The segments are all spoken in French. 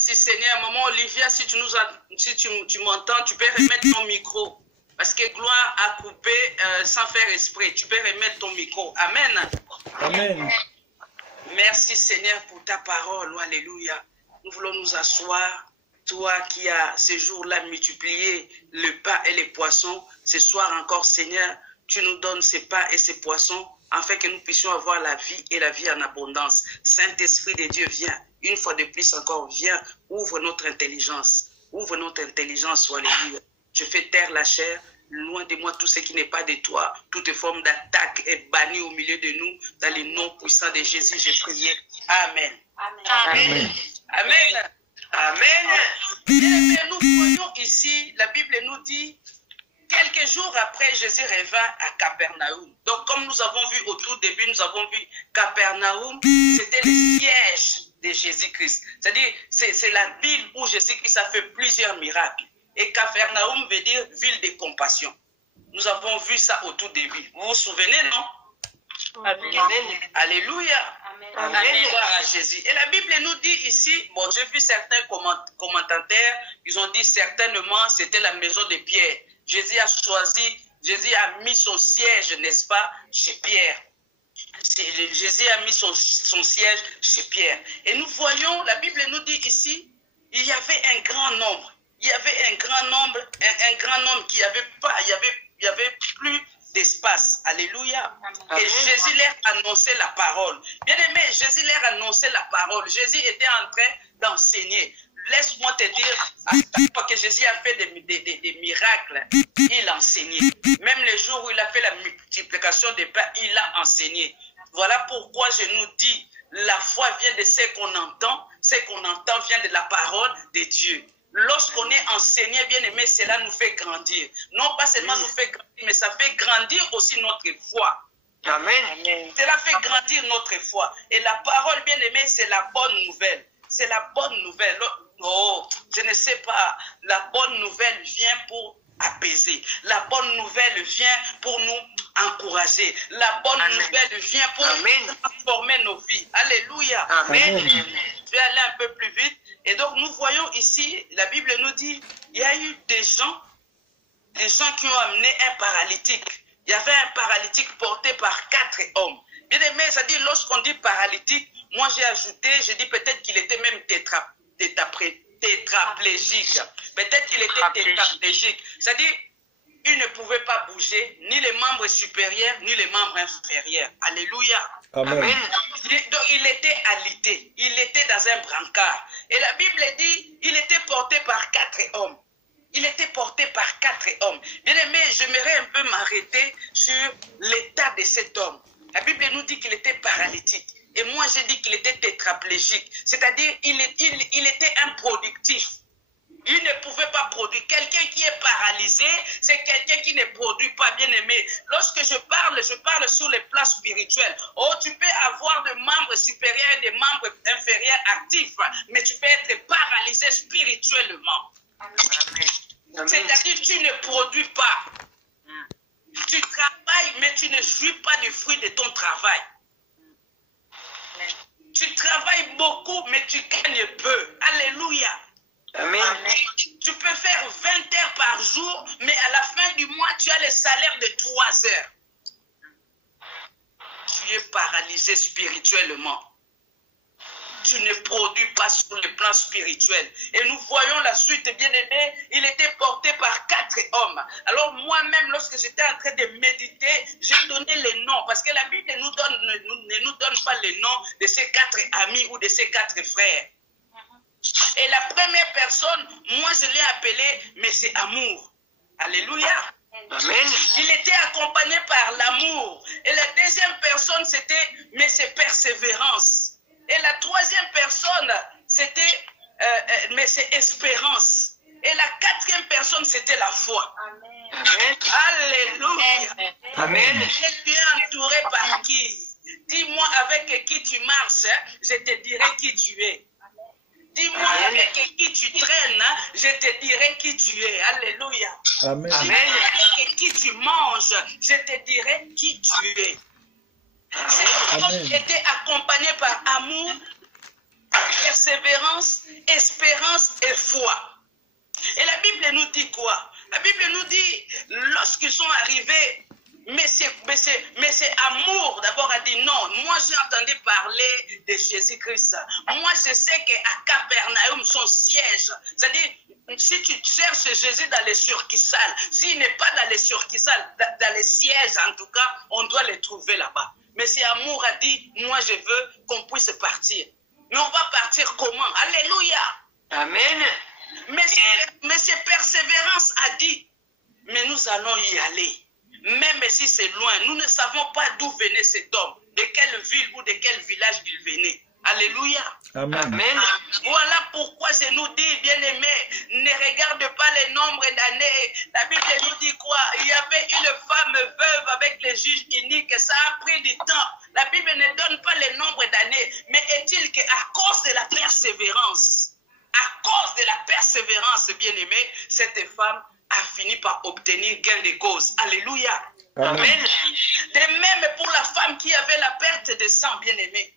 Merci Seigneur. Maman Olivia, si tu m'entends, tu peux remettre ton micro. Parce que Gloire a coupé sans faire esprit. Tu peux remettre ton micro. Amen. Amen. Merci Seigneur pour ta parole. Alléluia. Nous voulons nous asseoir. Toi qui as ce jour-là multiplié le pain et les poissons, ce soir encore Seigneur, tu nous donnes ces pains et ces poissons afin que nous puissions avoir la vie et la vie en abondance. Saint-Esprit de Dieu, viens. Une fois de plus encore, viens. Ouvre notre intelligence. Ouvre notre intelligence. Alléluia. Je fais taire la chair. Loin de moi tout ce qui n'est pas de toi. Toute forme d'attaque est bannie au milieu de nous. Dans le nom puissant de Jésus, j'ai prié. Amen. Amen. Amen. Amen. Bien, nous voyons ici, la Bible nous dit, quelques jours après, Jésus revint à Capernaum. Donc, comme nous avons vu au tout début, nous avons vu Capernaum, c'était le siège de Jésus-Christ. C'est-à-dire, c'est la ville où Jésus-Christ a fait plusieurs miracles. Et Capernaum veut dire ville de compassion. Nous avons vu ça au tout début. Vous vous souvenez, non? Amen. Alléluia. Amen. Gloire à Jésus. Et la Bible nous dit ici, bon, j'ai vu certains commentateurs, ils ont dit certainement c'était la maison de Pierre. Jésus a mis son siège, n'est-ce pas, chez Pierre. Jésus a mis son siège chez Pierre. Et nous voyons, la Bible nous dit ici, il y avait un grand nombre. Il y avait un grand nombre qui avait pas, il y avait plus d'espace. Alléluia. Amen. Et Jésus leur annonçait la parole. Bien aimé, Jésus leur annonçait la parole. Jésus était en train d'enseigner. Laisse-moi te dire, à chaque fois que Jésus a fait des miracles, il enseignait. Même les jours où il a fait la multiplication des pains, il a enseigné. Voilà pourquoi je nous dis, la foi vient de ce qu'on entend vient de la parole de Dieu. Lorsqu'on est enseigné, bien aimé, cela nous fait grandir. Non pas seulement nous fait grandir, mais ça fait grandir aussi notre foi. Amen. Cela fait grandir notre foi. Et la parole, bien aimé, c'est la bonne nouvelle. C'est la bonne nouvelle. Oh, je ne sais pas. La bonne nouvelle vient pour apaiser. La bonne nouvelle vient pour nous encourager. La bonne nouvelle vient pour transformer nos vies. Alléluia. Amen. Je vais aller un peu plus vite. Et donc nous voyons ici, la Bible nous dit, il y a eu des gens qui ont amené un paralytique. Il y avait un paralytique porté par 4 hommes. Bien aimé, ça dit, lorsqu'on dit paralytique, moi j'ai dit peut-être qu'il était même tétraplégique. Peut-être qu'il était tétraplégique. C'est-à-dire, il ne pouvait pas bouger, ni les membres supérieurs, ni les membres inférieurs. Alléluia. Amen. Donc, il était alité. Il était dans un brancard. Et la Bible dit, il était porté par 4 hommes. Il était porté par 4 hommes. Bien aimé, j'aimerais un peu m'arrêter sur l'état de cet homme. La Bible nous dit qu'il était paralytique. Et moi, j'ai dit qu'il était tétraplégique. C'est-à-dire, il était improductif. Il ne pouvait pas produire. Quelqu'un qui est paralysé, c'est quelqu'un qui ne produit pas, bien aimé. Lorsque je parle sur les plans spirituels. Oh, tu peux avoir des membres supérieurs et des membres inférieurs actifs, mais tu peux être paralysé spirituellement. C'est-à-dire, tu ne produis pas. Tu travailles, mais tu ne jouis pas du fruit de ton travail. Tu travailles beaucoup, mais tu gagnes peu. Alléluia. Amen. Tu peux faire 20 heures par jour, mais à la fin du mois, tu as le salaire de 3 heures. Tu es paralysé spirituellement. Tu ne produis pas sur le plan spirituel. Et nous voyons la suite, bien aimé, il était porté par 4 hommes. Alors moi-même, lorsque j'étais en train de méditer, j'ai donné les noms, parce que la Bible ne nous donne pas les noms de ces 4 amis ou de ces 4 frères. Et la première personne, moi je l'ai appelé Monsieur Amour. Alléluia. Amen. Il était accompagné par l'amour. Et la deuxième personne, c'était Monsieur Persévérance. Et la troisième personne, c'était Monsieur Espérance. Et la quatrième personne, c'était la foi. Amen. Alléluia. Amen. Et tu es entouré par qui? Dis-moi avec qui tu marches, je te dirai qui tu es. Dis-moi avec qui tu traînes, je te dirai qui tu es. Alléluia. Amen. Dis-moi avec qui tu manges, je te dirai qui tu es. Cet homme était accompagné par amour, persévérance, espérance dit, lorsqu'ils sont arrivés, mais c'est amour d'abord a dit non. Moi j'ai entendu parler de Jésus-Christ. Moi je sais qu'à Capernaum, son siège, c'est-à-dire si tu cherches Jésus dans les surquissales, s'il n'est pas dans les surquissales, dans les sièges en tout cas, on doit les trouver là-bas. Mais c'est amour a dit, moi je veux qu'on puisse partir. Mais on va partir comment? Alléluia. Amen. Mais c'est persévérance a dit, mais nous allons y aller. Même si c'est loin, nous ne savons pas d'où venait cet homme, de quelle ville ou de quel village il venait. Alléluia. Amen. Amen. Voilà pourquoi je nous dis, bien-aimés, ne regarde pas le nombre d'années. La Bible nous dit quoi? Il y avait une femme veuve avec les juges iniques. Ça a pris du temps. La Bible ne donne pas le nombre d'années. Mais est-il qu'à cause de la persévérance, bien-aimés, cette femme a fini par obtenir gain de cause. Alléluia. Amen. De même pour la femme qui avait la perte de sang, bien-aimé.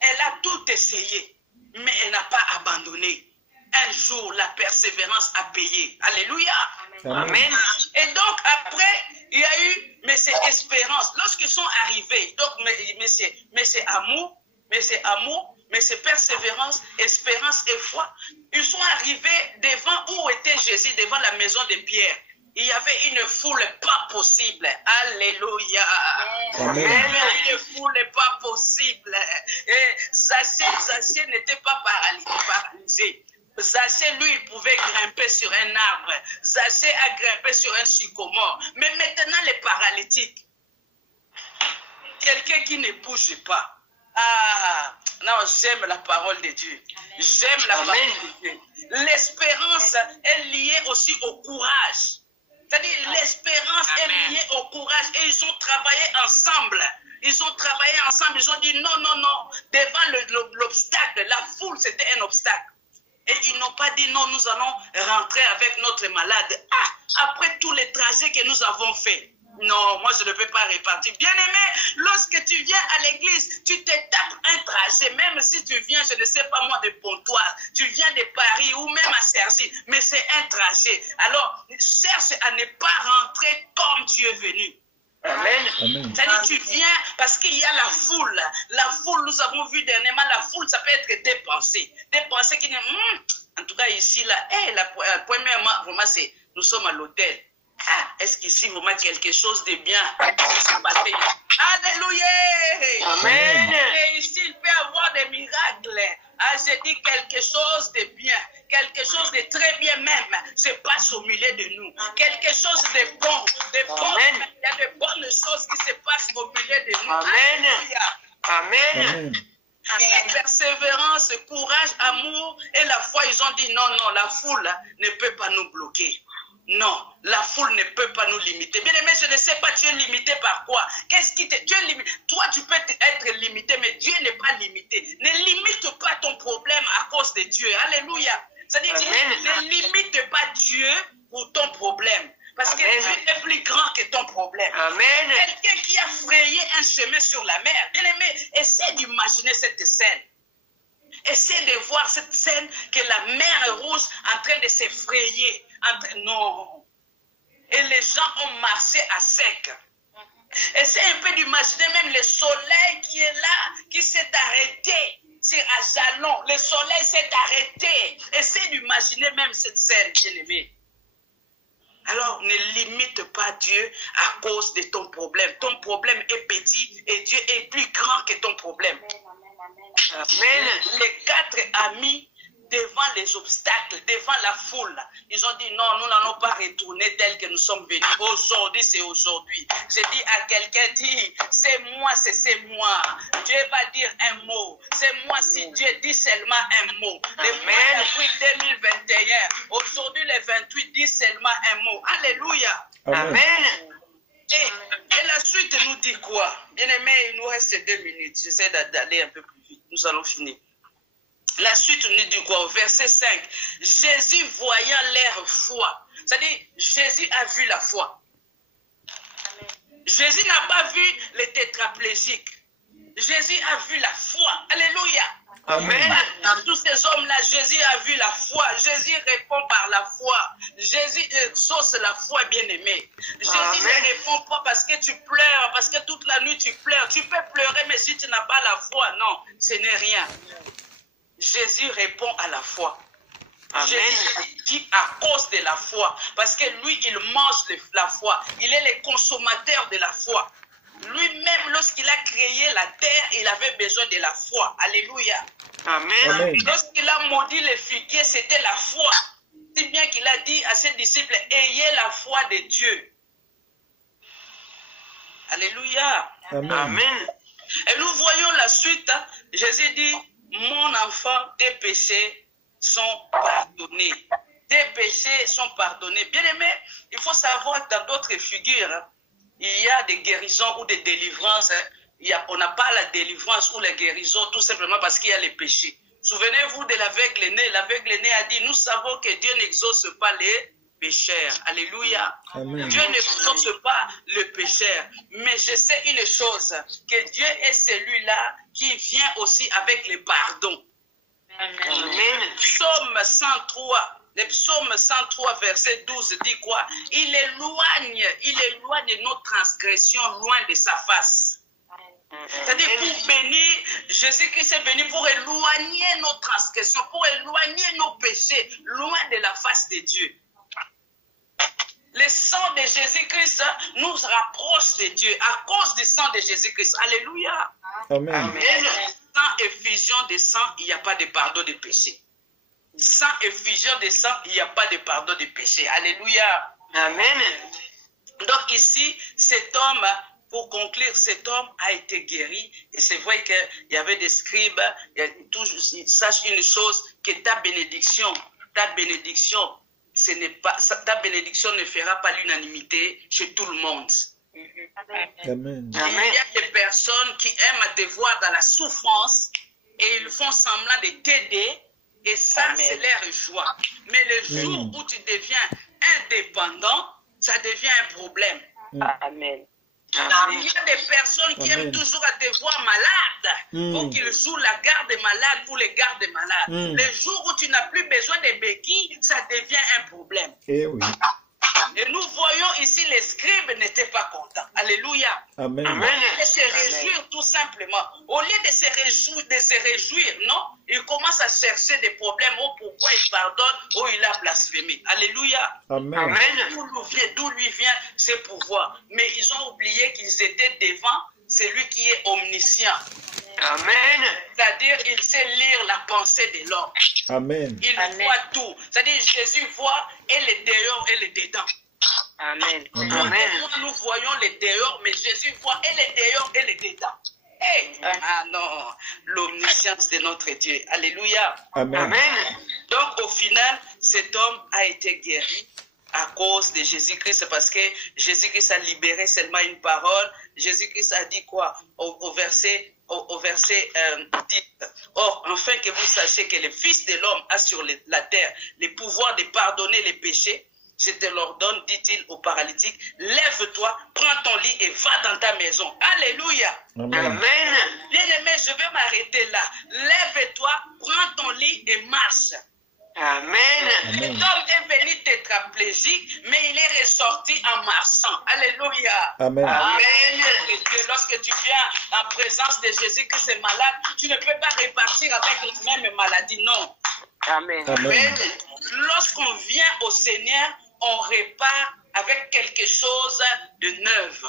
Elle a tout essayé, mais elle n'a pas abandonné. Un jour, la persévérance a payé. Alléluia. Amen. Et donc, après, il y a eu, mais c'est espérance. Lorsqu'ils sont arrivés, donc, mais c'est amour, mais c'est persévérance, espérance et foi. Ils sont arrivés devant où était Jésus, devant la maison de Pierre. Il y avait une foule pas possible. Alléluia. Amen. Une foule pas possible. Et Zaché n'était pas paralysé. Zaché, lui, il pouvait grimper sur un arbre. Zaché a grimpé sur un sycomore. Mais maintenant, les paralytiques, quelqu'un qui ne bouge pas. Ah, non, j'aime la parole de Dieu. J'aime la parole de Dieu. L'espérance est liée aussi au courage. C'est-à-dire, l'espérance est liée au courage. Et ils ont travaillé ensemble. Ils ont dit non, non, non. Devant l'obstacle, la foule, c'était un obstacle. Et ils n'ont pas dit non, nous allons rentrer avec notre malade. Ah, après tous les trajets que nous avons faits. Non, moi je ne peux pas répartir. Bien-aimé, lorsque tu viens à l'église, tu te tapes un trajet, même si tu viens, je ne sais pas moi, de Pontoise, tu viens de Paris ou même à Cergy, mais c'est un trajet. Alors, cherche à ne pas rentrer comme tu es venu. Amen. C'est-à-dire tu viens parce qu'il y a la foule. La foule, nous avons vu dernièrement, la foule, ça peut être des pensées. Des pensées qui disent, en tout cas ici, là, la première, vraiment, c'est, nous sommes à l'hôtel. Ah, est-ce qu'ici, vraiment, quelque chose de bien s'est passé? Alléluia! Amen. Et ici, il peut y avoir des miracles. Ah, j'ai dit quelque chose de bien, quelque chose de très bien même, se passe au milieu de nous. Quelque chose de bon, Amen. il y a de bonnes choses qui se passent au milieu de nous. Amen. Alléluia. Amen. Amen. La persévérance, courage, amour et la foi, ils ont dit non, non, la foule ne peut pas nous bloquer. Non, la foule ne peut pas nous limiter. Bien aimé, je ne sais pas, tu es limité par quoi? Qu'est-ce qui te... Tu es limité. Toi, tu peux être limité, mais Dieu n'est pas limité. Ne limite pas ton problème à cause de Dieu. Alléluia. C'est-à-dire, ne limite pas Dieu pour ton problème. Parce que Dieu est plus grand que ton problème. Amen. Quelqu'un qui a frayé un chemin sur la mer. Bien aimé, essaie d'imaginer cette scène. Essaie de voir cette scène que la mer rouge en train de se frayer. Non. Et les gens ont marché à sec. Essaie un peu d'imaginer même le soleil qui est là, qui s'est arrêté. C'est à jalons. Le soleil s'est arrêté. Essaie d'imaginer même cette scène, bien-aimé. Alors, ne limite pas Dieu à cause de ton problème. Ton problème est petit et Dieu est plus grand que ton problème. Amen. Les 4 amis, devant les obstacles, devant la foule, ils ont dit non, nous n'allons pas retourner tel que nous sommes venus. Aujourd'hui, c'est aujourd'hui. J'ai dit à quelqu'un, dit, c'est moi, c'est moi. Dieu va dire un mot. C'est moi si Dieu dit seulement un mot. Le mois d'avril 2021, aujourd'hui le 28, dit seulement un mot. Alléluia. Amen. Et la suite nous dit quoi? Bien-aimé, il nous reste 2 minutes. J'essaie d'aller un peu plus vite. Nous allons finir. La suite nous dit quoi? Au verset 5. Jésus voyant leur foi. C'est-à-dire, Jésus a vu la foi. Jésus n'a pas vu les tétraplégiques. Jésus a vu la foi. Alléluia. Amen. Dans tous ces hommes-là, Jésus a vu la foi. Jésus répond par la foi. Jésus exauce la foi, bien-aimé. Jésus ne répond pas parce que tu pleures, parce que toute la nuit tu pleures. Tu peux pleurer, mais si tu n'as pas la foi, non, ce n'est rien. Jésus répond à la foi. Amen. Jésus dit à cause de la foi, parce que lui, il mange la foi. Il est le consommateur de la foi. Lui-même, lorsqu'il a créé la terre, il avait besoin de la foi. Alléluia. Amen. Amen. Lorsqu'il a maudit les figuiers, c'était la foi. Si bien qu'il a dit à ses disciples, ayez la foi de Dieu. Alléluia. Amen. Amen. Et nous voyons la suite. Jésus dit, mon enfant, tes péchés sont pardonnés. Tes péchés sont pardonnés. Bien aimé, il faut savoir que dans d'autres figures, il y a des guérisons ou des délivrances. On n'a pas la délivrance ou la guérison tout simplement parce qu'il y a les péchés. Souvenez-vous de l'aveugle né. L'aveugle né a dit, nous savons que Dieu n'exauce pas les pécheurs. Alléluia. Amen. Dieu n'exauce pas le pécheur. Mais je sais une chose, que Dieu est celui-là qui vient aussi avec les pardons. Amen. Psaume 103. Le psaume 103, verset 12 dit quoi? Il éloigne nos transgressions loin de sa face. C'est-à-dire pour bénir, Jésus-Christ est venu pour éloigner nos transgressions, pour éloigner nos péchés loin de la face de Dieu. Le sang de Jésus-Christ nous rapproche de Dieu à cause du sang de Jésus-Christ. Alléluia. Amen. Amen. Sans effusion de sang, il n'y a pas de pardon de péché. Sans effusion de sang, il n'y a pas de pardon de péché. Alléluia. Amen. Donc ici, cet homme, pour conclure, cet homme a été guéri. Et c'est vrai qu'il y avait des scribes. Sache une chose, que ta bénédiction, ce n'est pas, ta bénédiction ne fera pas l'unanimité chez tout le monde. Amen. Il y a des personnes qui aiment te voir dans la souffrance et ils font semblant de t'aider. Et ça, c'est leur joie. Mais le jour où tu deviens indépendant, ça devient un problème. Amen. Il y a des personnes qui aiment toujours à te voir malade pour qu'ils jouent la garde malade pour les gardes malades. Le jour où tu n'as plus besoin de béquilles, ça devient un problème. Eh oui. Et nous voyons ici, les scribes n'étaient pas contents. Alléluia. Amen. Amen. De se réjouir tout simplement. Au lieu de se réjouir, non, ils commencent à chercher des problèmes. Oh, pourquoi il pardonne? Oh, il a blasphémé. Alléluia. Amen. Amen. D'où lui vient ce pouvoir. Mais ils ont oublié qu'ils étaient devant celui qui est omniscient. Amen. C'est-à-dire, il sait lire la pensée de l'homme. Amen. Il voit tout. C'est-à-dire, Jésus voit et le dehors et le dedans. Amen. Amen. Nous voyons le dehors, mais Jésus voit et le dehors et le dedans. Hey! Ah non, l'omniscience de notre Dieu. Alléluia. Amen. Amen. Donc, au final, cet homme a été guéri à cause de Jésus-Christ, parce que Jésus-Christ a libéré seulement une parole. Jésus-Christ a dit quoi au verset 10. Or, afin que vous sachiez que le Fils de l'homme a sur la terre le pouvoir de pardonner les péchés, je te l'ordonne, dit-il au paralytique, lève-toi, prends ton lit et va dans ta maison. Alléluia. Amen. Amen. Bien-aimé, je vais m'arrêter là. Lève-toi, prends ton lit et marche. Amen. Cet homme est venu tétraplégique, mais il est ressorti en marchant. Alléluia. Amen. Amen. Lorsque tu viens en présence de Jésus qui est malade, tu ne peux pas repartir avec la même maladie. Non. Amen. Amen. Lorsqu'on vient au Seigneur, on repart avec quelque chose de neuf.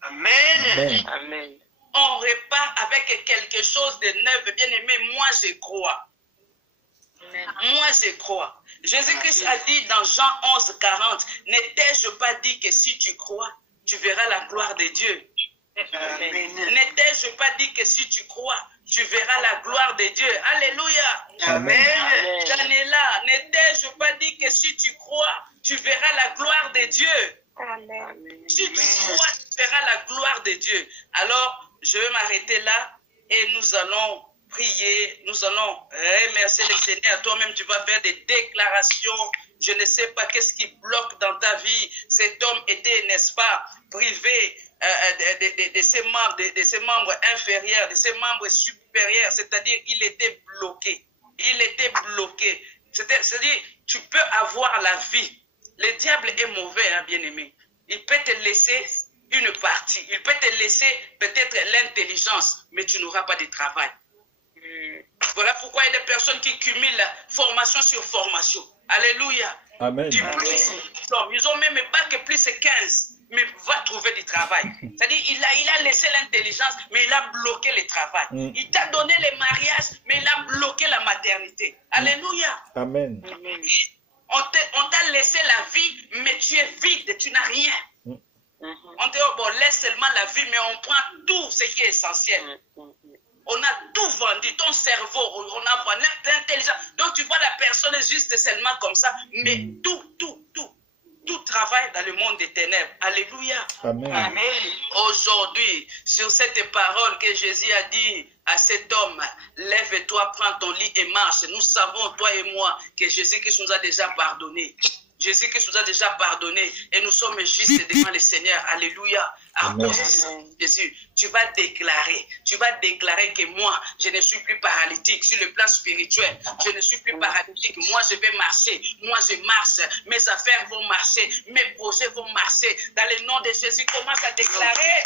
Amen. Amen. Amen. On repart avec quelque chose de neuf. Bien aimé, moi je crois. Moi je crois. Jésus-Christ a dit dans Jean 11, 40, n'ai-je pas dit que si tu crois, tu verras la gloire de Dieu? Amen. N'ai-je pas dit que si tu crois, tu verras la gloire de Dieu? Alléluia. Amen. Daniela, n'ai-je pas dit que si tu crois, tu verras la gloire de Dieu? Si tu crois, tu verras la gloire de Dieu. Alors, je vais m'arrêter là et nous allons prier, nous allons remercier le Seigneur. Toi-même, tu vas faire des déclarations. Je ne sais pas qu'est-ce qui bloque dans ta vie. Cet homme était, n'est-ce pas, privé de ses membres inférieurs, de ses membres supérieurs. C'est-à-dire, il était bloqué. Il était bloqué. C'est-à-dire, tu peux avoir la vie. Le diable est mauvais, hein, bien-aimé. Il peut te laisser une partie. Il peut te laisser peut-être l'intelligence, mais tu n'auras pas de travail. Voilà pourquoi il y a des personnes qui cumulent formation sur formation. Alléluia. Amen. Ils ont même pas que plus de 15, mais va trouver du travail. C'est-à-dire, il a laissé l'intelligence, mais il a bloqué le travail. Il t'a donné le mariage, mais il a bloqué la maternité. Alléluia. Amen. On t'a laissé la vie, mais tu es vide, tu n'as rien. On te dit, oh, bon, laisse seulement la vie, mais on prend tout ce qui est essentiel. On a tout vendu, ton cerveau, on a vendu l'intelligence. Donc tu vois la personne juste seulement comme ça, mais tout travaille dans le monde des ténèbres. Alléluia. Amen. Amen. Aujourd'hui, sur cette parole que Jésus a dit à cet homme, lève-toi, prends ton lit et marche. Nous savons, toi et moi, que Jésus-Christ nous a déjà pardonné. Jésus-Christ nous a déjà pardonné et nous sommes justes devant le Seigneur. Alléluia. À cause de Jésus, tu vas déclarer que moi, je ne suis plus paralytique sur le plan spirituel. Je ne suis plus paralytique. Moi, je vais marcher. Moi, je marche. Mes affaires vont marcher. Mes projets vont marcher. Dans le nom de Jésus, commence à déclarer.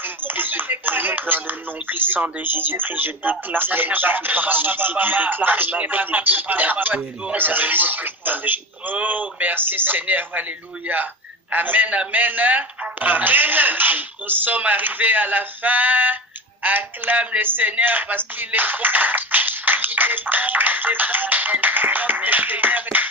Dans le nom puissant de Jésus-Christ, je déclare que je suis paralytique. Je déclare que ma vie est... Oh, merci Seigneur. Alléluia. Amen, amen. Amen. Nous sommes arrivés à la fin. Acclame le Seigneur parce qu'il est bon. Il est bon, il est bon. Et notre Seigneur est